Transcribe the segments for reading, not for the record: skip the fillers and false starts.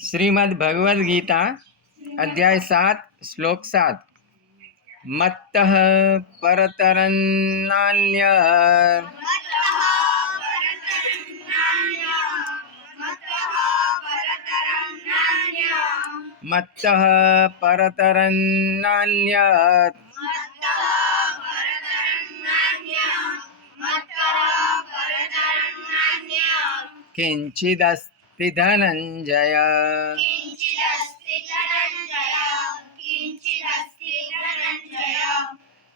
श्रीमद् भगवद गीता अध्याय 7 श्लोक 7। मत्तः परतरं नान्यत् मत्तः परतरं नान्यत् किंचिदस्ति धनंजय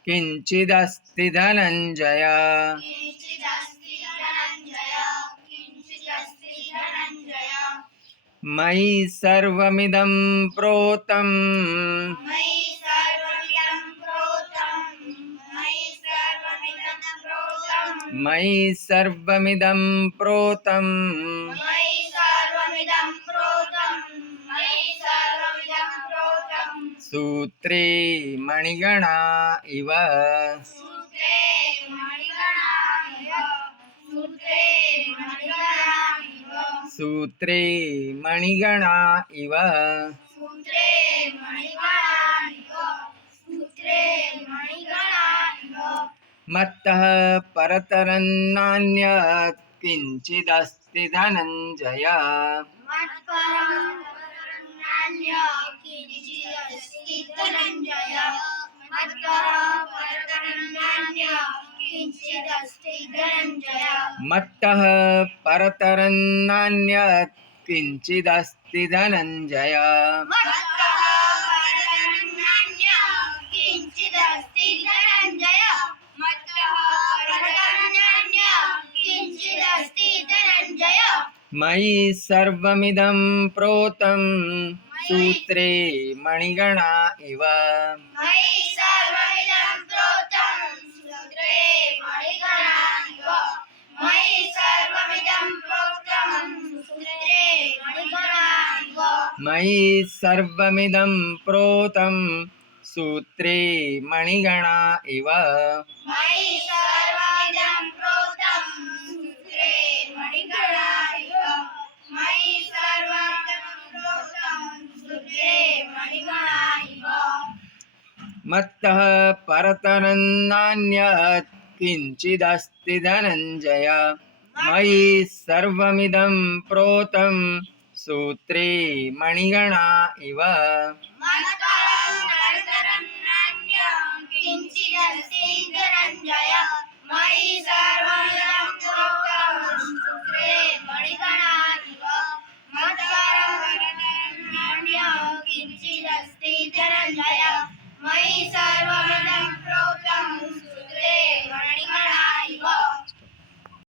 किंचिदस्ति धनंजय मयि सर्वमिदं प्रोतं मयि सर्वमिदं प्रोतं सूत्रे मणिगणा इव सूत्रे मणिगणा इव मत्तः परतरं नान्यत् किंचिदस्ति धनंजय मत्तः परतरं नान्यत् किंचिदस्ति धनंजय मयि सर्वमिदं प्रोतं सूत्रे मणिगणा इव मयि सर्वमिदं प्रोतं सूत्रे मणिगणा इव मत्तः परतरं नान्यत् किंचिदस्ति धनंजय मयि सर्वमिदं प्रोतं सूत्रे मणिगणा इव